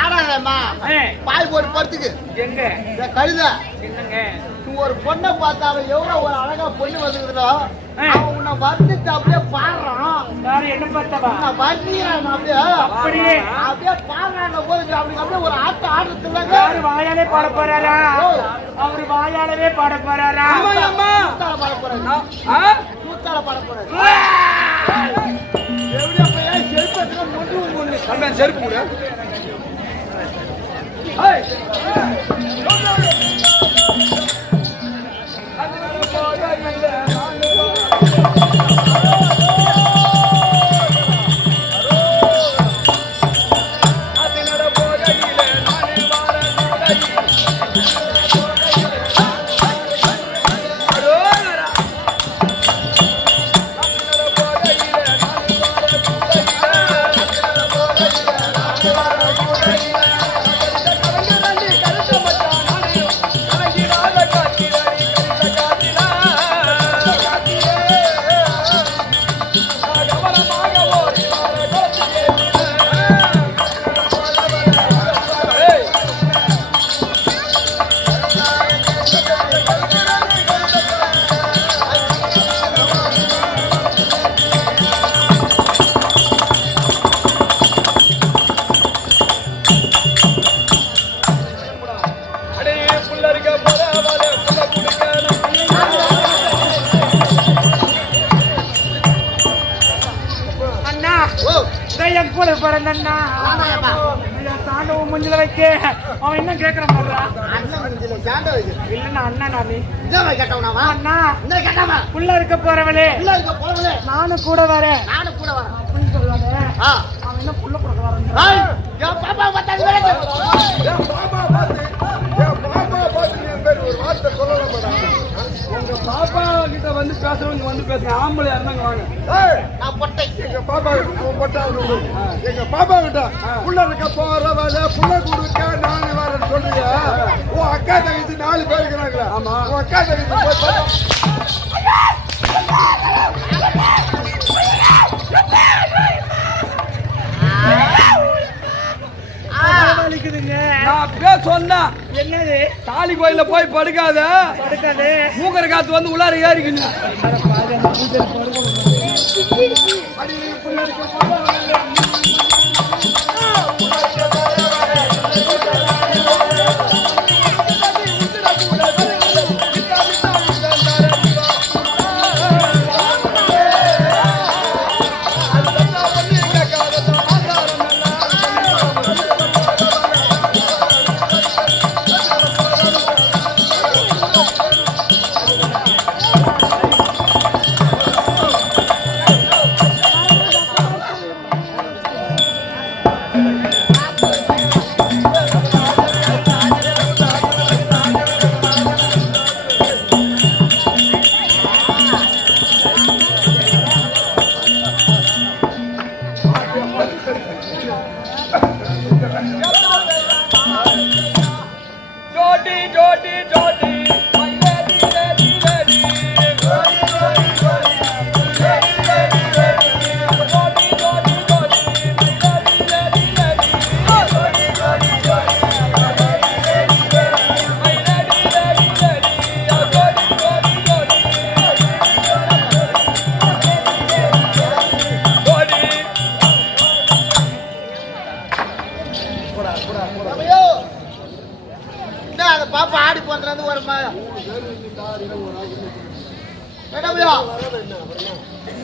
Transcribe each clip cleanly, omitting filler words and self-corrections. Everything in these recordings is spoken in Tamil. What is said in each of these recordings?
ஆடாதம்மா பாய் போட்டு படுத்துக்கு எங்க கழுத என்னங்க ஒரு பொண்ணை பார்த்தா அவன் எவ்வளவு ஒரு அழகா பொண்ணு வந்துருக்குதோ அவன் உன்னை வந்துட்டு அப்படியே பாடுறான். யாரு என்ன பார்த்தவா நான் வர்ணிக்கிறான் அப்படியே அப்படியே பாடுறான் போது அப்படி அப்படியே ஒரு ஆட்டம் ஆடுறதுல யாரு வாயாலே பாட போறாரா? அவரு வாயாலவே பாட போறாரா? கூத்தால பாட போறாரு. கூத்தால பாட போறாரு. எப்படியா பையன் செருப்பு முன்னு செருப்பு கூட முஞ்சில வைக்க அவன் என்ன கேக்குறான் இல்லன்னா அண்ணா அண்ணா உள்ள இருக்க போறவளே நானும் கூட வரேன் அப்படின்னு சொல்லுவாங்க. அவன் என்ன புள்ள கொடுக்க வரேன் உங்க பாப்பா கிட்ட வந்து பேசுறவங்க வந்து பேசுங்க. ஆம்பளை இருந்தாங்க வாங்க. எங்க பாப்பா கிட்ட புள்ள இருக்க போறவள புள்ள கொடுக்க நானு வரேன்னு சொல்றீங்க. உன் அக்கா தங்கச்சி 4 பேர் இருக்கிறாங்களா? ஆமா. உன் அக்கா தங்கச்சி நான் சொன்னா என்னது தாலி கோயில போய் படுக்காத மூக்கர காத்து வந்து உள்ளார ஏறிக்கணும். பாப்பா ஆடி போறது ஒரு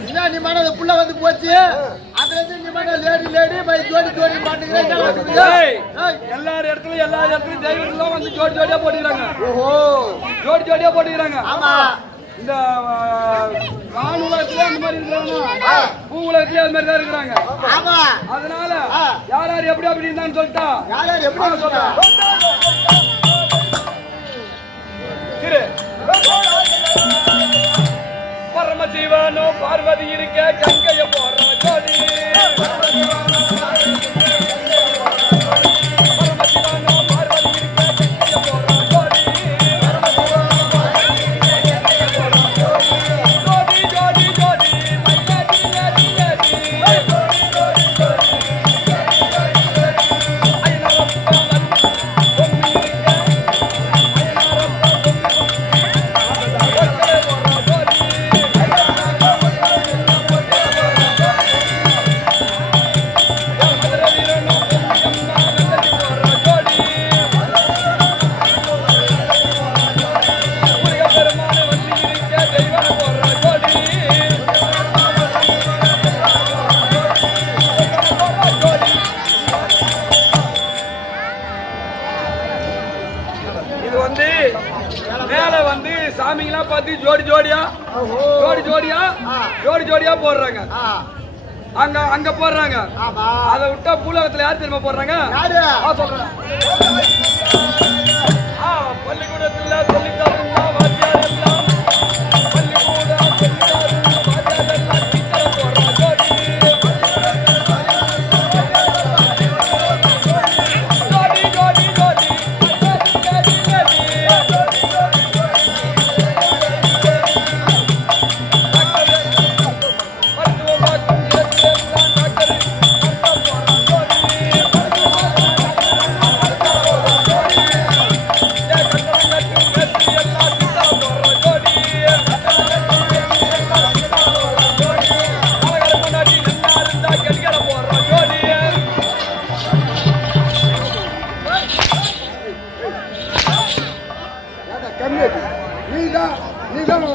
என்ன நீ மன புள்ள வந்து போச்சு. அதுல இருந்து நீ மன லேடி பை ஜோடி மாட்டேங்கிறேன். எல்லா இடத்துலயும் தெய்வம் வந்து ஜோடியா போட்டுக்கிறாங்க. ஓஹோ ஜோடியா போட்டுக்கிறாங்க. ஆமா இந்த ஆண் உலகத்துல அந்த மாதிரி இருக்கிறாங்க, பூ உலகத்துல அது மாதிரி தான் இருக்கிறாங்க. ஆமா அதனால யார் எப்படி இருந்தான்னு சொல்லிட்டா யார் எப்படி சொல்றா பரமசிவனோ பார்வதி இருக்க கங்கைய போற ஜோடி சாமிங்கெல்லாம் பார்த்து ஜோடி ஜோடியா போடுறாங்க. அங்க போடுறாங்க. அதை விட்டா பூலகத்துல யார் தெரியுமா போடுறாங்க? சொல்றேன். பள்ளிக்கூடத்துல சொல்லித்தாருங்க வாத்தியார் எல்லாம்.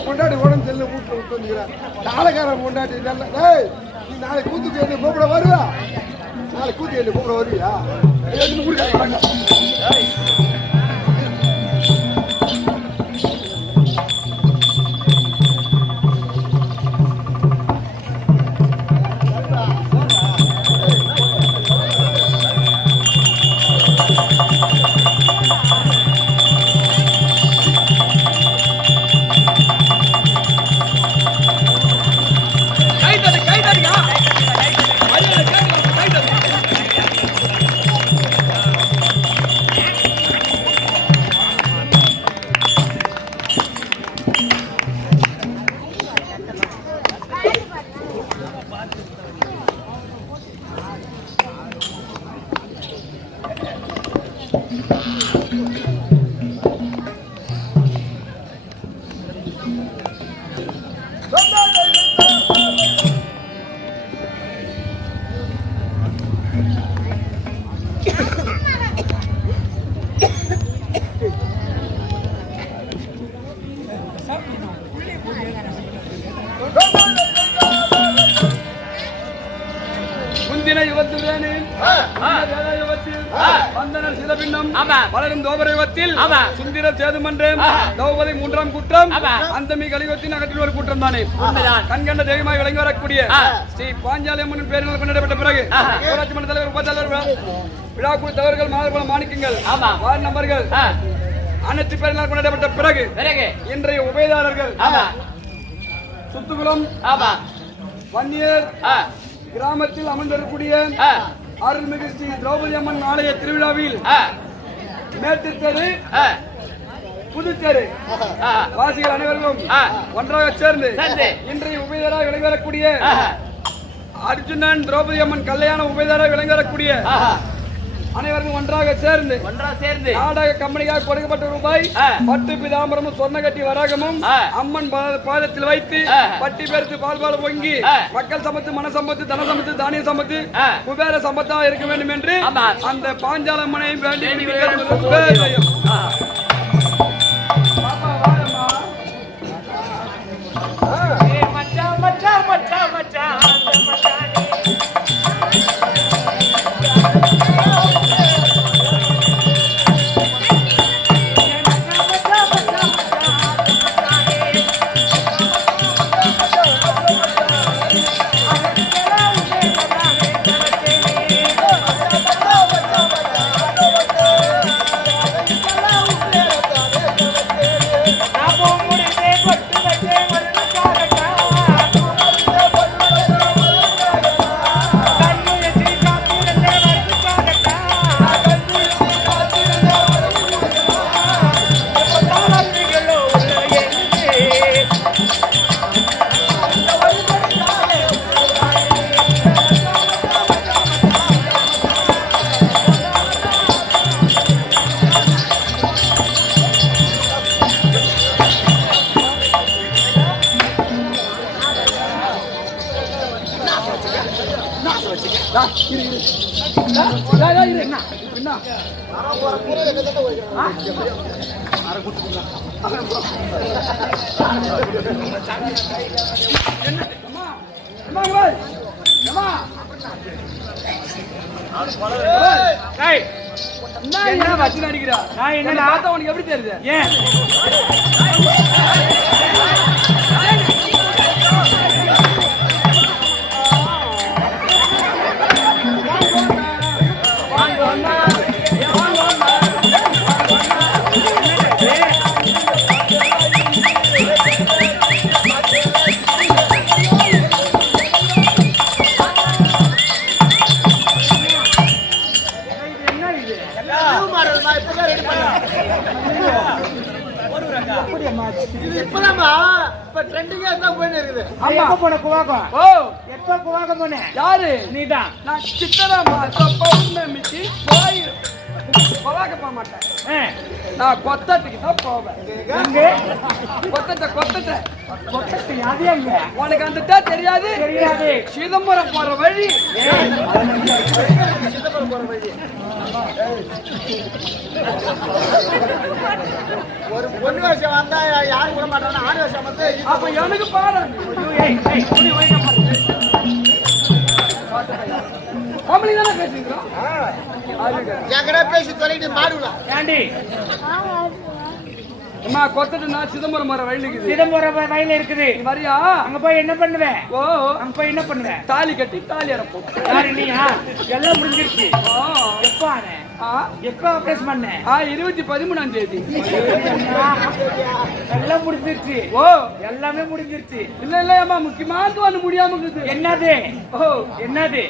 கொண்டாடி உடம்பு செல்ல வீட்டுல விட்டு வந்துக்கிறான். நாளைக்காரன் கொண்டாடி நீ நாளைக்கு கூத்துக்கு என்ன கூப்பிட வருவா? நாளைக்கு கூத்து என்ன கூப்பிட வருவியா? வளரும் தோபரயுகத்தில் சுந்தர சேதுமன்றம் திரௌபதி மூன்றாம் குற்றம் அந்தமி கலியுகத்தின் அகற்றில் ஒரு குற்றம் தானே. கண்கண்ட தெய்வமாய் விளங்கி வரக்கூடிய ஸ்ரீ பாஞ்சாலி அம்மனின் பேரினால் கொண்டாடப்பட்ட பிறகு ஊராட்சி மன்ற தலைவர் உபத்தலைவர் விழாக்குழு தலைவர்கள் மாதர்குல மாணிக்கங்கள் வார்டு நம்பர்கள் அனைத்து பேரினால் கொண்டாடப்பட்ட பிறகு இன்றைய உபயதாரர்கள் சுத்துகுளம் வன்னியர் கிராமத்தில் அமர்ந்திருக்கக்கூடிய அருள்மிகு ஸ்ரீ திரௌபதி அம்மன் ஆலய திருவிழாவில் மேற்கு தெரு புதுத்தெரு வாசிகள் அனைவரும் ஒன்றாக சேர்ந்து இன்றைய உபயதாராக விளங்கக்கூடிய அர்ஜுனன் திரௌபதி அம்மன் கல்யாண உபயதாராக விளங்கக்கூடிய அனைவரும் ஒன்றாக சேர்ந்து நாடக கம்பெனிக்காக கொடுக்கப்பட்ட ரூபாய் 10 பிதாம்பரமும் சொர்ணகட்டி வராகமும் அம்மன் பாதத்தில் வைத்து பட்டி பேருக்கு பால்பால பொங்கி மக்கள் சம்பத்து மன சம்பத்து தன சம்பத்து தானிய சம்பத்து குபேர சம்பத்தா இருக்க வேண்டும் என்று அந்த பாஞ்சால அம்மனை வேண்டி என்ன வச்சு நடிக்கிறா? நான் என்ன என்னடா பார்த்தா உனக்கு எப்படி தெரியுது? ஏன் இது இப்பதாம்மா இப்ப ட்ரெண்டிங்கா தான் போயின்னு இருக்குது. எப்ப போன குவாகம் ஓ எப்ப குவாகம் போன யாரு? நீதான் நான் சித்தராமா பௌர்ணமிக்கு போய் கொலாக்க போக மாட்டேன். நான் கொத்தட்டுக்கு தான் போவேன். எங்க கொத்தட்ட கொட்டத்து அது எங்க உனக்கு அந்த தெரியாது தெரியாது சிதம்பரம் போற வழி. சிதம்பரம் போற வழி. ஒரு பொண்ணு வருஷம் வந்தா யாரும் விட மாட்டாங்க. ஆண் வருஷம் வந்து அப்ப எனக்கு பாரு கம்பளி தானே பேசுகிறோம். என்கிட்ட பேசி தொலைட்டு மாடுலாம். ஏண்டி அம்மா கொத்தட்டு நான் சிதம்பரம் போற வழி இருக்குது. சிதம்பரம் வயல இருக்குது. வரியா? அங்க போய் என்ன பண்ணுவேன்? ஓ அங்க போய் என்ன பண்ணுவேன்? தாலி கட்டி தாலி அறப்போம். யாரு நீயா? எல்லாம் முடிஞ்சிருச்சு. எப்போ ஆனே? எப்போ ஆபரேஷன் பண்ண? 13ஆம் தேதி. எல்லாம் முடிஞ்சிருச்சு. ஓ எல்லாமே முடிஞ்சிருச்சு. இல்ல இல்ல அம்மா முக்கியமானது ஒண்ணு முடியாம இருக்குது. என்னது? ஓ என்னது?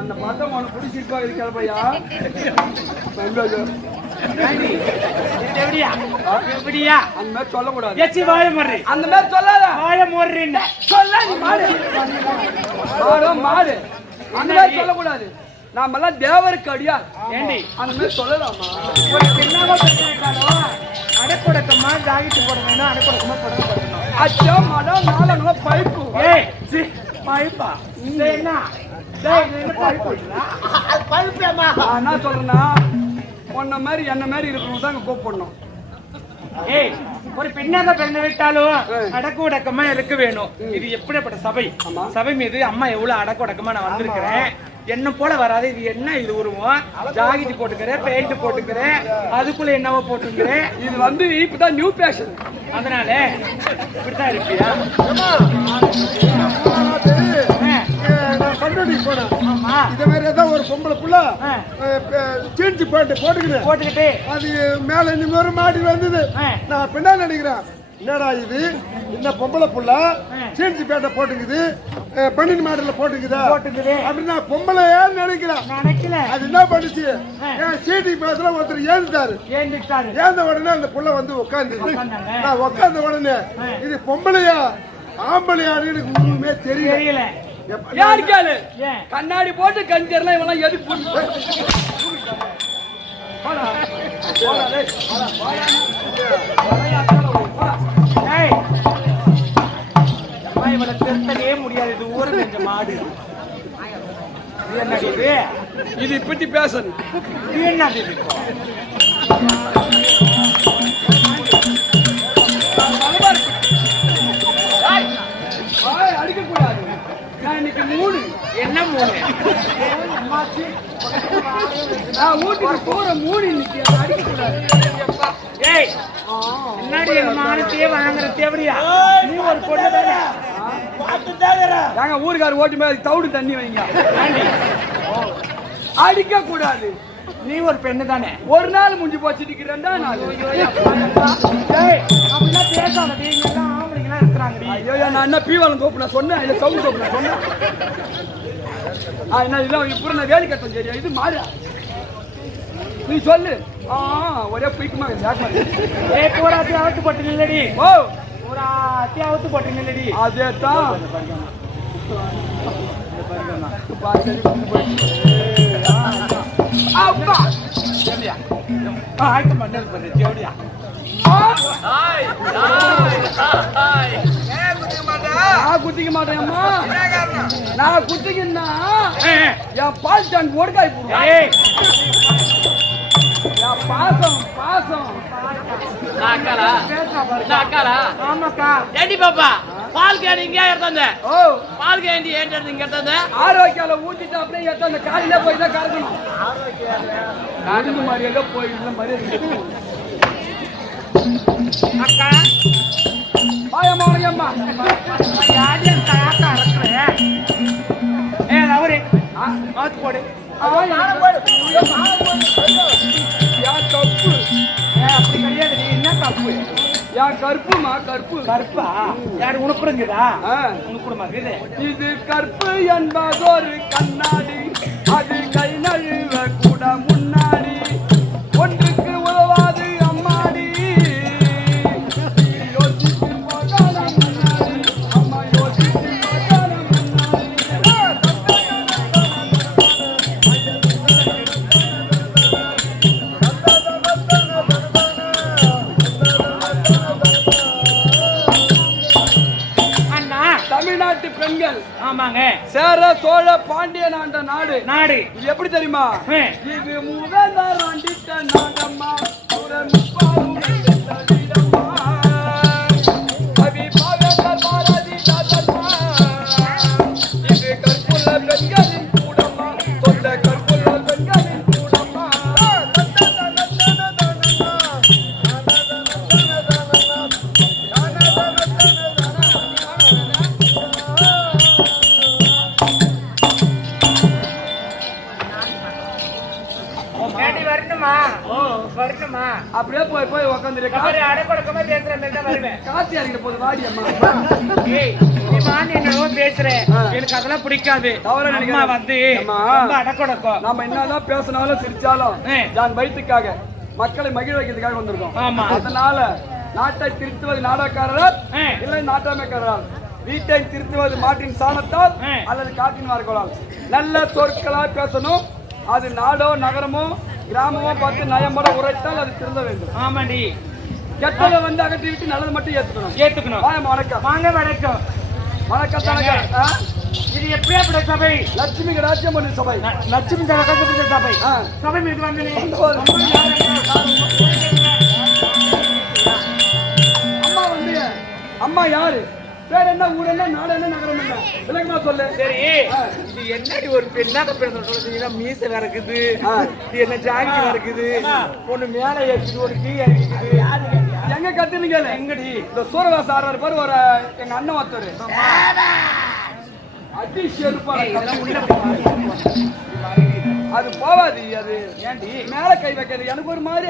அந்த பார்த்தா உனக்கு பிடிச்சிருக்கா இருக்கிற பையா? எப்படியா எப்படியா அந்த மாதிரி சொல்லக்கூடாது. எச்சி வாய மறி அந்த மாதிரி சொல்லாத. வாய மொறின்ன சொல்ல நீ மாடு மாடு அந்த மாதிரி சொல்லக்கூடாது. நாம எல்லாம் தேவருக்கு அடியார். ஏண்டி அந்த மாதிரி சொல்லலாமா? ஒரு சின்னமா பேசிட்டாலும் அடக்கொடக்கமா ஜாகிட்டு போட வேணும். அடக்கொடக்கமா போடணும். அச்சா மடம் நாலு பைப்பு. ஏய் சி பைப்பா இந்த என்ன டேய் இது என்ன பைப்பு இல்ல அது பழுப்பேம்மா. நான் என்ன சொல்றேன்னா உன்ன மாதிரி என்ன மாதிரி இருக்கணும் தான் கூப்பிடணும். ஏய் ஒரு பெண்ணாக பிறந்து விட்டாலும் அடக்கொடக்கமா இருக்க வேணும். இது எப்படிப்பட்ட சபை? சபை மீது அம்மா எவ்வளவு அடக்கொடக்கமா நான் வந்திருக்கிறேன். என்ன போல வராது. இது என்ன இது உருவம்? ஜாக்கெட் போட்டுக்கிறேன், பெயிண்ட் போட்டுக்கிறேன், அதுக்குள்ள என்னவோ போட்டுக்கிறேன். இது வந்து இப்பதான் நியூ பேஷன். அதனால இப்படித்தான் இருப்பியா? ஆமா இதே மாதிரி ஏதாவது ஒரு பொம்பளை புள்ள சீன்ஸ் பேண்ட் போட்டுக்கிட்டு அது மேல இன்னொரு மாடி வந்தது. நான் பின்னா நினைக்கிறேன் என்னடா இது இந்த பொம்பளை புள்ள சீன்ஸ் பேண்ட போட்டுக்குது பன்னின் மாடல போட்டுக்குதா அப்படின்னா பொம்பளையா நினைக்கிறேன். நினைக்கல. அது என்ன பண்ணுச்சு? சீட்டிங் பேசல ஒருத்தர் ஏந்துட்டாரு. ஏந்த உடனே அந்த புள்ள வந்து உட்காந்துது. நான் உட்காந்த உடனே இது பொம்பளையா ஆம்பளையான்னு எனக்கு ஒண்ணுமே தெரியல. யாரு கேளு? கண்ணாடி போட்டு கஞ்சர்லாம் இவெல்லாம் எதுக்கு இவனை திருத்தவே முடியாது. இது ஊரு கொஞ்சம் மாடு. இது என்னது இது? இது இப்படி பேசணும். இது என்னது இது? அடிக்கக்கூடாது. நான் இன்னைக்கு 3 என்ன 3? நான் வீட்டுக்கு போற 3 இன்னைக்கு அடிக்கக்கூடாது. ஏய் முன்னாடி மானத்தையே வாங்குற தேவடியா? நீ ஒரு பொண்ணு தானே? ஏங்க ஊருக்கார ஓட்டு மேல தவிடு தண்ணி வைங்க. அடிக்க கூடாது. நீ ஒரு பெண்ணு தானே? ஒரு நாள் முடிஞ்சு போச்சு. 2ஆம் நாள். அப்படின்னா பேசாதடி. எல்லாம் ஆம்பளைங்களா இருக்கிறாங்கடி. ஐயோ நான் என்ன பீவாலம் தோப்பு நான் சொன்னேன். இல்ல சவுண்ட் தோப்பு நான் சொன்னேன். என்ன இல்லை இப்போ நான் வேலை கட்டேன். சரியா இது மாறு நீ சொல்லு. ஒரே பீக்குமா ஒரு அத்தியாவத்து போட்டு நில்லடி. ஓ ஒரு அத்தியாவத்து போட்டு நில்லடி. அதே தான் ஆயிட்டு மண்டல் பண்ணு ஜோடியா. நான் குத்திக்க மாட்டேன்மா. நான் குத்திக்கன்னா என் பால் டான் ஓடுகாய் போடுவேன். என் பாசம் பாசம் ஆமாக்கா. ஏண்டி பாப்பா பால் கேடி இங்க எடுத்தாந்த? ஓ பால் கேண்டி ஏண்டி எடுத்து இங்க எடுத்தாந்த? ஆரோக்கியால ஊட்டிட்டு அப்படியே எடுத்து அந்த காலையில போய் தான் கறக்கணும். ஒழுங்கு மரியாதை போயிட்டு மரியாதை அக்கா பாயம்மா அம்மா யாரு என் தாக்கா இருக்கிறேன் அவரு மாத்து போடு கப்பு அப்படி கிடையாது நீ என்ன தப்பு யார் கருப்புமா கருப்பு கருப்பா யாரு உனக்குறங்குதா உனக்குறமா இது கற்பு என்பதொரு கண்ணாடி அது கை நழுவ கூட முன்னாடி ஒன்றுக்கு உதவாது அம்மாடி யோசித்து பார்க்கலாம் முன்னாடி அம்மா யோசித்து பார்க்கலாம் தமிழ்நாட்டு பெண்கள் ஆமாங்க சேர சோழ பாண்டியன் ஆண்ட நாடு நாடு இது எப்படி தெரியுமா இது முதல்வர் ஆண்டிட்ட நாடம்மா இது கற்புள்ள பெண்களின் கூடம்மா சொந்த கற்புள்ள பெண்களின் கூடம்மா வரணுமா அப்படியே போய் போய் உக்காந்துரு அடக்கொடக்கமா பேசுற மாதிரி தான் வருவேன் காட்சி அறிக்கிற போது வாடி அம்மா என்னவோ பேசுறேன் எனக்கு அதெல்லாம் பிடிக்காது அம்மா வந்து ரொம்ப அடக்கொடக்கம் நாம என்னதான் பேசினாலும் சிரிச்சாலும் நான் வயிற்றுக்காக மக்களை மகிழ வைக்கிறதுக்காக வந்திருக்கோம் ஆமா அதனால நாட்டை திருத்துவது நாடகக்காரர் இல்லை நாட்டாமைக்காரரால் வீட்டை திருத்துவது மாட்டின் சாணத்தால் அல்லது காட்டின் வார்களால் நல்ல சொற்களா பேசணும் அது நாடோ நகரமோ கிராமமோ பார்த்து நயம்பட உரைத்தால் அது திருந்த வேண்டும் ஆமாண்டி கெட்டதை வந்து அகற்றி விட்டு நல்லது மட்டும் ஏத்துக்கணும் வணக்கம் வாங்க வணக்கம் வணக்கம் இது எப்படியாப்பட்ட சபை லட்சுமி ராஜ்யம் பண்ணி சபை லட்சுமி சபை சபை மீது வந்து அம்மா வந்து அம்மா யாரு பேர் என்ன ஊர் என்ன நாடு என்ன நகரம் என்ன விளக்கமா சொல்லு சரி இது என்னடி ஒரு பெண்ணாக பெண் சொல்றீங்கன்னா மீசை வறக்குது என்ன ஜாக்கி வறக்குது ஒண்ணு மேல ஏறிக்குது ஒரு கீ இறக்கிக்குது எங்க கத்துனீங்க எங்கடி இந்த சூரவாச ஆறாரு பேர் ஒரு எங்க அண்ணன் ஒருத்தர் அடி செருப்பா அது போவாது அது ஏன்டி மேல கை வைக்கிறது எனக்கு ஒரு மாதிரி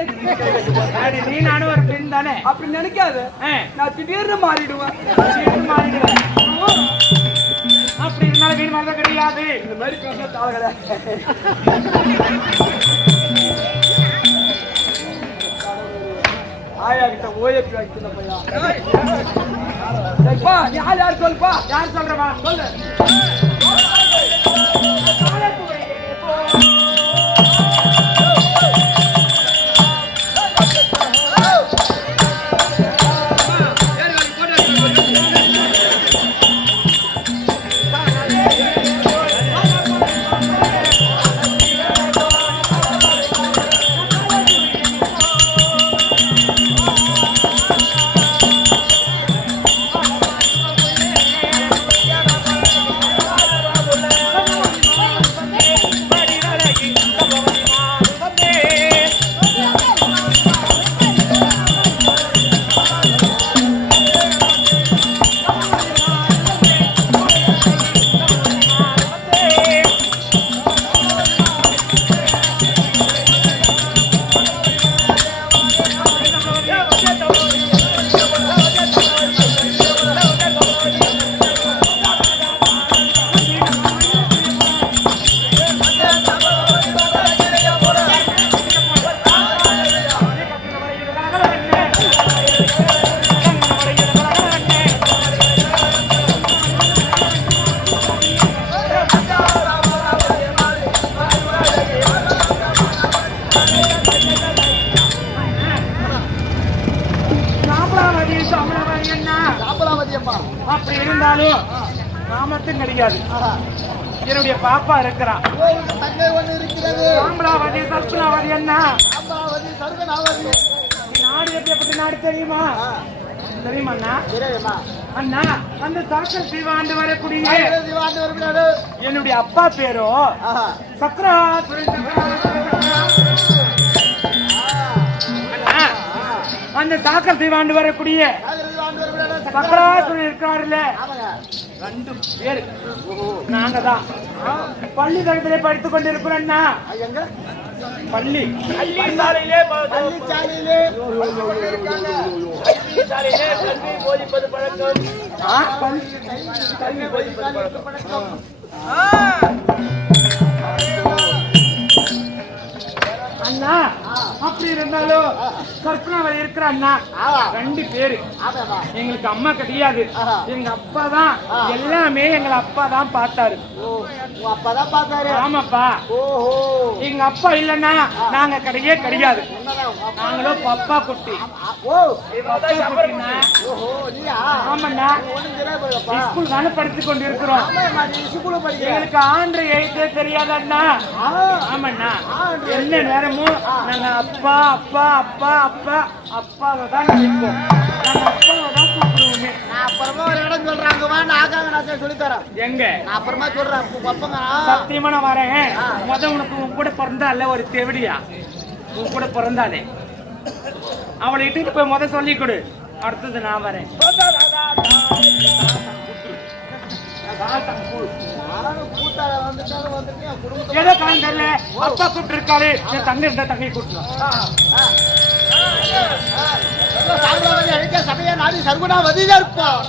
நீ நானும் ஒரு பெண் தானே அப்படி நினைக்காது நான் திடீர்னு மாறிடுவேன் அப்படி இருந்தாலும் வீடு மாதிரி கிடையாது இந்த மாதிரி பேச தாழ கிடையாது ஆயா கிட்ட ஓயப்பி வைக்கிற பையா யார் சொல்லுப்பா யார் சொல்றவா சொல்லு அப்படி இருந்தாலும் நாமத்தும் கிடையாது என்னுடைய பாப்பா இருக்கிறான் சாம்பலாவதி சர்ப்பனாவதி என்ன நாடு எப்படிப்பட்ட நாடு தெரியுமா தெரியுமா அண்ணா அந்த சாக்கர் தீவாண்டு வரக்கூடிய என்னுடைய அப்பா பேரோ சக்கரா தாக்கல் செய்வாண்டு வரக்கூடிய சக்கராசுரன் இருக்காருல்ல, ஆமாங்க. 2 பேரு நாங்க தான் பள்ளி தளத்திலே படித்துக் கொண்டிருக்கிறோம் அண்ணா. எங்க பள்ளி பள்ளிசாலையிலே பள்ளிச்சாலையிலே பள்ளிசாலையிலே கல்வி போதிப்பது பழக்கம். ஆ, பள்ளி கல்வி பழக்கம். அண்ணா அப்படி இருந்தாலும் கற்பனாவில் இருக்கிற அண்ணா ஆமா. 2 பேரு. ஆமாப்பா. எங்களுக்கு அம்மா கிடையாது, ஆஹா. எங்க அப்பா தான் எல்லாமே. எங்க அப்பா தான் பார்த்தாரு. ஓ, உங்க அப்பாதான் பார்த்தாரு. ஆமாப்பா, ஓஹோ, எங்க அப்பா இல்லன்னா நாங்க கிடையாது. உண்மைதான் உங்க அப்பா. நாங்களும் பப்பா குட்டி. ஓ, பப்பா குட்டினா, ஓஹோ, நீயா? ஆமாண்ணா, ஒண்ணும் தெரியாது பாருப்பா. ஸ்கூல் தானே படித்துக் கொண்டிருக்கிறோம். ஆமாம்மா, நீ ஸ்கூல்ல படிக்கிற. எங்களுக்கு ஆண்டு எழுத்தே தெரியாதண்ணா. ஆமாண்ணா, என்ன நேரமும் நாங்க அப்பா அப்பா அப்பா அப்பா அப்பாவை தான் நினைப்போம். நாங்க அப்பாவை தான் கூப்பிடுவோமே. நான் அப்புறமா ஒரு இடம் சொல்றாங்க வா, நான் ஆகாங்க நான் சொல்லி தரேன். எங்க நான் அப்புறமா சொல்றேன். உங்க அப்பங்க சத்தியமா நான் வரேன். உனக்கு உன் கூட பிறந்தால ஒரு தேவடியா, உன் கூட பிறந்தாலே அவளை இட்டுட்டு போய் சொல்லி கொடு. அடுத்தது நான் வரேன். கூட்டாள வந்துட்டாலும் வந்துட்டு என் குடும்பத்தை ஏதோ காண்டல அப்பா கூப்பிட்டு இருக்காரு. என் தங்கை இருந்தா தங்கை கூப்பிடலாம். சாகுபடி அழைக்க சபையை நாடி சர்வனா வதிதான் இருப்போம்.